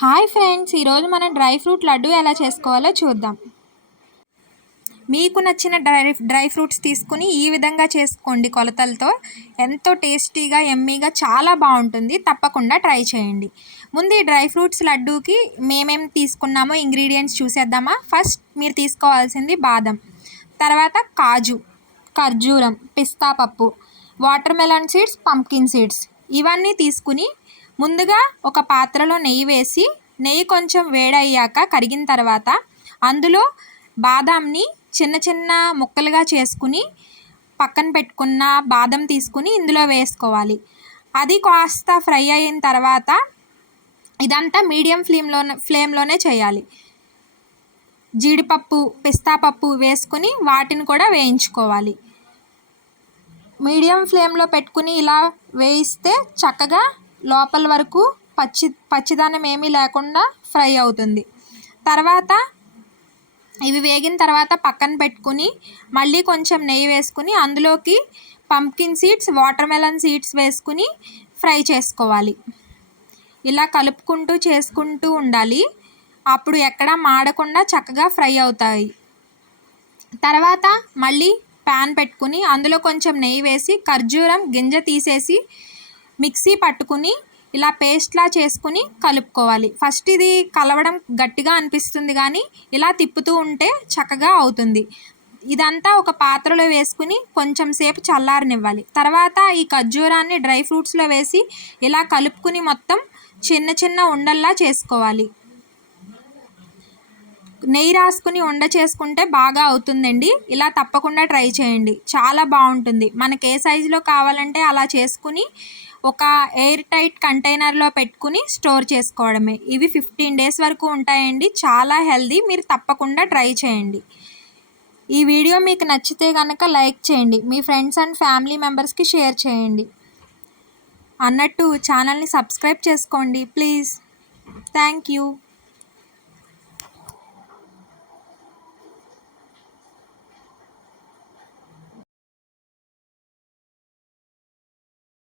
Hi friends, ఈరోజు మనం dry fruit laddu ఎలా చేసుకోవాలో చూద్దాం. మీకు నచ్చిన డ్రై ఫ్రూట్స్ తీసుకుని ఈ విధంగా చేసుకోండి. కొలతలతో ఎంతో టేస్టీగా యమ్మీగా చాలా బాగుంటుంది. తప్పకుండా ట్రై చేయండి. ముందు ఈ డ్రై ఫ్రూట్స్ లడ్డూకి మేమేం తీసుకున్నామో ఇంగ్రీడియంట్స్ చూసేద్దామా. ఫస్ట్ మీరు తీసుకోవాల్సింది బాదం, తర్వాత కాజు, ఖర్జూరం, పిస్తా పప్పు, water melon seeds, pumpkin seeds ఇవన్నీ తీసుకుని ముందుగా ఒక పాత్రలో నెయ్యి వేసి, నెయ్యి కొంచెం వేడయ్యాక కరిగిన తర్వాత అందులో బాదాంని చిన్న చిన్న ముక్కలుగా చేసుకుని పక్కన పెట్టుకున్న బాదం తీసుకుని ఇందులో వేసుకోవాలి. అది కాస్త ఫ్రై అయిన తర్వాత ఇదంతా మీడియం ఫ్లేమ్లోనే చేయాలి. జీడిపప్పు, పిస్తా పప్పు వేసుకుని వాటిని కూడా వేయించుకోవాలి. మీడియం ఫ్లేమ్లో పెట్టుకుని ఇలా వేయిస్తే చక్కగా లోపల వరకు పచ్చిదనం ఏమీ లేకుండా ఫ్రై అవుతుంది. తర్వాత ఇవి వేగిన తర్వాత పక్కన పెట్టుకుని మళ్ళీ కొంచెం నెయ్యి వేసుకుని అందులోకి pumpkin seeds, water melon seeds వేసుకుని ఫ్రై చేసుకోవాలి. ఇలా కలుపుకుంటూ చేసుకుంటూ ఉండాలి. అప్పుడు ఎక్కడా మాడకుండా చక్కగా ఫ్రై అవుతాయి. తర్వాత మళ్ళీ ప్యాన్ పెట్టుకుని అందులో కొంచెం నెయ్యి వేసి ఖర్జూరం గింజ తీసేసి మిక్సీ పట్టుకుని ఇలా పేస్ట్లా చేసుకుని కలుపుకోవాలి. ఫస్ట్ ఇది కలవడం గట్టిగా అనిపిస్తుంది, కానీ ఇలా తిప్పుతూ ఉంటే చక్కగా అవుతుంది. ఇదంతా ఒక పాత్రలో వేసుకుని కొంచెం సేపు చల్లారనివ్వాలి. తర్వాత ఈ ఖర్జూరాన్ని డ్రై ఫ్రూట్స్లో వేసి ఇలా కలుపుకుని మొత్తం చిన్న చిన్న ఉండల్లా చేసుకోవాలి. నెయ్యి రాసుకుని ఉండ చేసుకుంటే బాగా అవుతుందండి. ఇలా తప్పకుండా ట్రై చేయండి, చాలా బాగుంటుంది. మనకి ఏ సైజులో కావాలంటే అలా చేసుకుని ఒక ఎయిర్ టైట్ కంటైనర్లో పెట్టుకుని స్టోర్ చేసుకోవడమే. ఇవి 15 days వరకు ఉంటాయండి. చాలా హెల్దీ. మీరు తప్పకుండా ట్రై చేయండి. ఈ వీడియో మీకు నచ్చితే కనుక లైక్ చేయండి, మీ ఫ్రెండ్స్ అండ్ ఫ్యామిలీ మెంబర్స్కి షేర్ చేయండి. అన్నట్టు ఛానల్ని సబ్స్క్రైబ్ చేసుకోండి ప్లీజ్. Thank you.